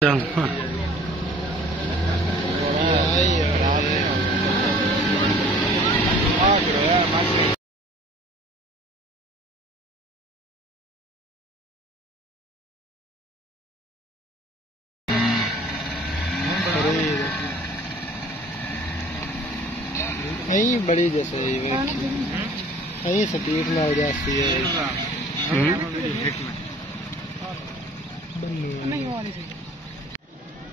बड़ी जैसे स्पीड में हो जाती है।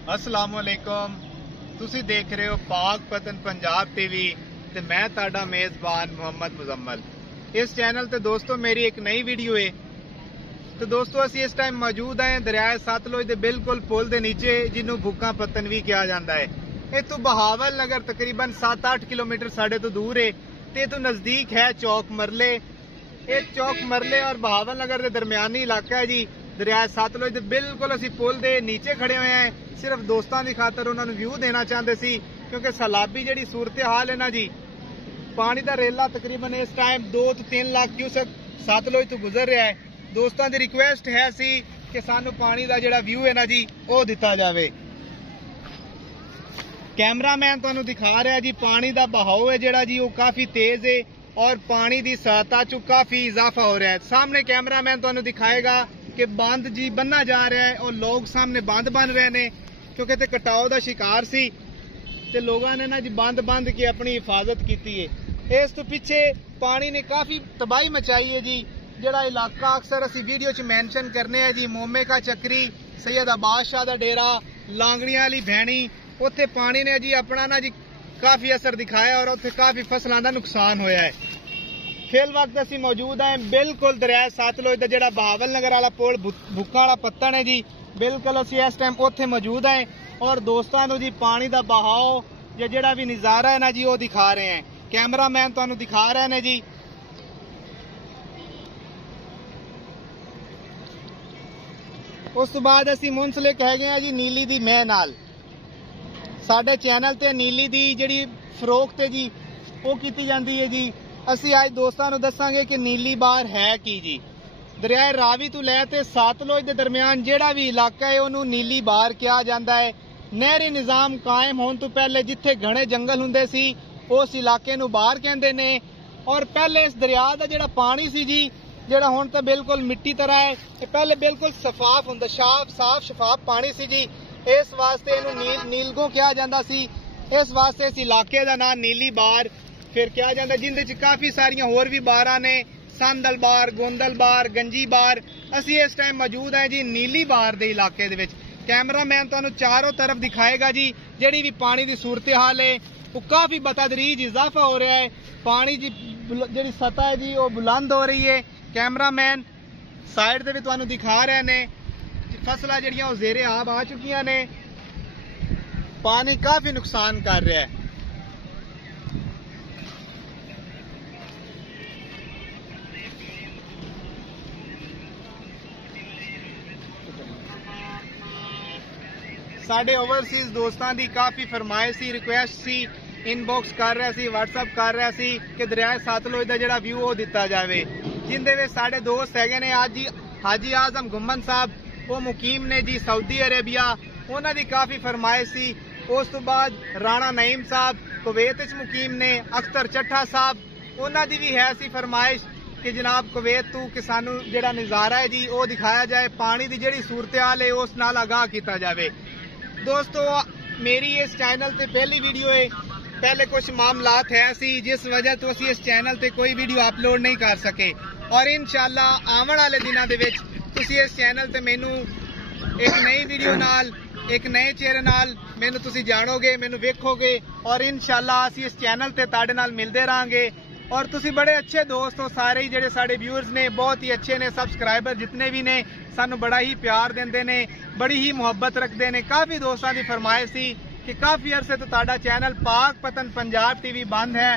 अस्सलामुअलैकुम, तुसी देख रहे हो पाक पतन पंजाब टीवी ते मैं ताड़ा मेजबान मोहम्मद मुजम्मल। इस चैनल ते दोस्तों मेरी एक नई वीडियो है। तो दोस्तों असी इस टाइम मौजूद हैं दरिया सतलुज दे बिल्कुल पुल दे नीचे, जिन्हों भुक्का पतन भी कहा जाता है। इतों बहावल नगर तकरीबन 7-8 किलोमीटर साढ़े तो दूर है ते तो नजदीक है चौक मरले। ये चौक मरले और बहावल नगर के दरमियानी इलाका है जी। दरिया सतलुज दे बिल्कुल असी पुल दे नीचे खड़े हुए हैं, सिर्फ दोस्तों की खातर उन्होंने व्यू देना चाहते सी, क्योंकि सैलाबी जी सूरत हाल है ना जी। पानी का रेला तकरीबन इस टाइम 2 तो 3 लाख क्यूसेक सतलुज तो गुजर रहा है। दोस्तों की रिक्वेस्ट है सी कि सानू पानी का जिहड़ा व्यू है ना जी वो दिता जाए। कैमरामैन तुहानू दिखा रहा है जी, पानी का बहाव है जिहड़ा जी वो काफी तेज है और पानी की सतह च काफी इजाफा हो रहा है। सामने कैमरामैन तुहानू दिखाएगा कि बंद जी बनना जा रहा है और लोग सामने बंद बन रहे ने, क्योंकि ते कटाव का शिकार सी ते लोगों ने ना जी बंद के अपनी हिफाजत की है। इस तो पीछे पानी ने काफी तबाही मचाई है जी। जिहड़ा इलाका अक्सर असी वीडियो च मैंशन करने हैं जी, मोमे का चक्री, सैयद अब्बास शाह दा डेरा, लांगड़ियां वाली भैणी, उत्थे पानी ने जी अपना ना जी काफी असर दिखाया और उत्थे काफी फसलों का नुकसान होया है। फिल वक्त असी मौजूद हैं बिल्कुल दरिया सतलुज दा जिहड़ा बहावल नगर वाला पुल भुक्का वाला पत्तन है जी, बिल्कुल असी इस टाइम उत्थे मौजूद हैं और दोस्तों को जी पानी का बहाव या जिहड़ा भी नज़ारा है ना जी वो दिखा रहे हैं। कैमरामैन तुहानू दिखा रहे हैं जी। उस तो बाद असी मुंसलिक है गए जी नीली दी मैह नाल। साडे चैनल ते नीली दी जिहड़ी फरोख्त है जी वो की जाती है जी। असी अज दोस्तों को दसांगे कि नीली बार है की जी। दरिया रावी तो लैते सतलुज के दरमियान जिहड़ा भी इलाका है उन्होंने नीली बार कहा जाता है। नहरी निज़ाम कायम होने तो पहले जिथे घने जंगल हुंदे सी उस इलाके नूं बार कहंदे ने, और पहले इस दरिया का जिहड़ा पानी सी जी, जिहड़ा हुण तां बिल्कुल मिट्टी तरह है, पहले बिल्कुल सफाफ हुंदा, साफ शफाफ पानी सी जी। इस वास्ते इहनूं नीलगों कहा जाता सी। इस वास्ते इस इलाके का नाम नीली बार फिर कहा जाता, जिंदे च काफी सारियां होर भी बारां ने, संदल बार, गोंदल बार, गंजी बार। असी इस टाइम मौजूद हैं जी नीली बार दे इलाके दे विच। कैमरामैन तुहानू चारों तरफ दिखाएगा जी। जिहड़ी भी पानी की सूरत हाल है वो काफी बतदरीज इजाफा हो रहा है। पानी की जिहड़ी सतह है जी वो बुलंद हो रही है। कैमरामैन साइड दे भी तुहानू दिखा रहे ने फसलां जिहड़ियां वो ज़ेरे आब आ चुकियां ने। पानी काफी नुकसान कर रहा है। साडे ओवरसीज दोस्तों की काफी फरमाइश सी, रिक्वेस्ट सी, इनबॉक्स कर रहा सी, व्हाट्सअप कर रहा सी कि दरिया सतलुज का जिहड़ा व्यू वो दिता जाए। जिंदे विच साडे दोस्त हैगे ने हाजी आजम घुम्मन साहब, वो मुकीम ने जी सऊदी अरेबिया, उन्हां दी काफी फरमाइश सी। उस तो बाद राणा नईम साहब कुवैत विच मुकीम ने, अख्तर चट्ठा साहब, उन्हां दी भी है सी फरमाइश कि जनाब कुवैत तू कि सानू जिहड़ा नज़ारा है जी वो दिखाया जाए, पानी की जिहड़ी सूरत हाल है उस नाल आगाह किया जाए। दोस्तों मेरी इस चैनल ते पहली वीडियो है, पहले कुछ मामलात है सी जिस वजह तो असी इस चैनल ते कोई वीडियो अपलोड नहीं कर सके, और इंशाअल्लाह आने वाले दिनों दे विच तुसी इस चैनल ते मैनू एक नई वीडियो नाल, एक नए चेहरे नाल मैनू तुसी जानोगे, मैनू वेखोगे, और इंशाअल्लाह असी इस चैनल ते तुहाडे नाल मिलते रहांगे। और तुसी बड़े अच्छे दोस्त हो, सारे ही जिहड़े साडे व्यूअर्स ने बहुत ही अच्छे ने, सबसक्राइबर जितने भी ने सानू बड़ा ही प्यार देंदे ने, बड़ी ही मुहब्बत रखते ने। काफी दोस्तों की फरमाइश थी कि काफी अरसे तो तुहाडा चैनल पाक पतन पंजाब टीवी बंद है,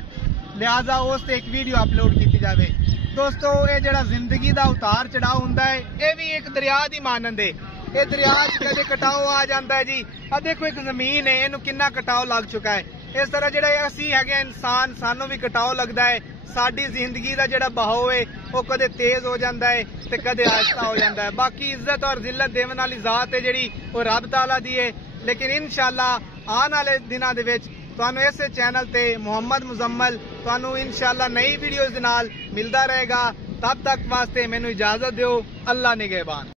लिहाजा उस ते एक वीडियो अपलोड की जाए। दोस्तों ये जिहड़ा जिंदगी का उतार चढ़ाव हुंदा है ये भी एक दरिया की मानंद है। ये दरिया च कदे कटाव आ जाता है जी। आ देखो एक जमीन है, इनू कितना कटाव लग चुका है। इस तरह जिहड़े असी हैगे इंसान, सानू भी कटाव लगता है, ਸਾਡੀ ਜ਼ਿੰਦਗੀ ਦਾ ਜਿਹੜਾ ਬਹਾਓ ਹੈ ਉਹ ਕਦੇ ਤੇਜ਼ ਹੋ ਜਾਂਦਾ ਹੈ ਤੇ ਕਦੇ ਆਹਿਸਤਾ ਹੋ ਜਾਂਦਾ ਹੈ। ਬਾਕੀ ਇੱਜ਼ਤ ਔਰ ਜ਼ਿਲਤ ਦੇਣ ਵਾਲੀ ਜ਼ਾਤ ਹੈ ਜਿਹੜੀ ਉਹ ਰੱਬ ਤਾਲਾ ਦੀ ਹੈ। ਲੇਕਿਨ ਇਨਸ਼ਾਅੱਲਾ ਆਉਣ ਵਾਲੇ ਦਿਨਾਂ ਦੇ ਵਿੱਚ ਤੁਹਾਨੂੰ ਇਸੇ ਚੈਨਲ ਤੇ ਮੁਹੰਮਦ ਮੁਜ਼ੰਮਲ ਤੁਹਾਨੂੰ ਇਨਸ਼ਾਅੱਲਾ ਨਈ ਵੀਡੀਓਜ਼ ਦੇ ਨਾਲ ਮਿਲਦਾ ਰਹੇਗਾ। ਤਬ ਤੱਕ ਵਾਸਤੇ ਮੈਨੂੰ ਇਜਾਜ਼ਤ ਦਿਓ। ਅੱਲਾ ਨਿਗਹਿਬਾਨ।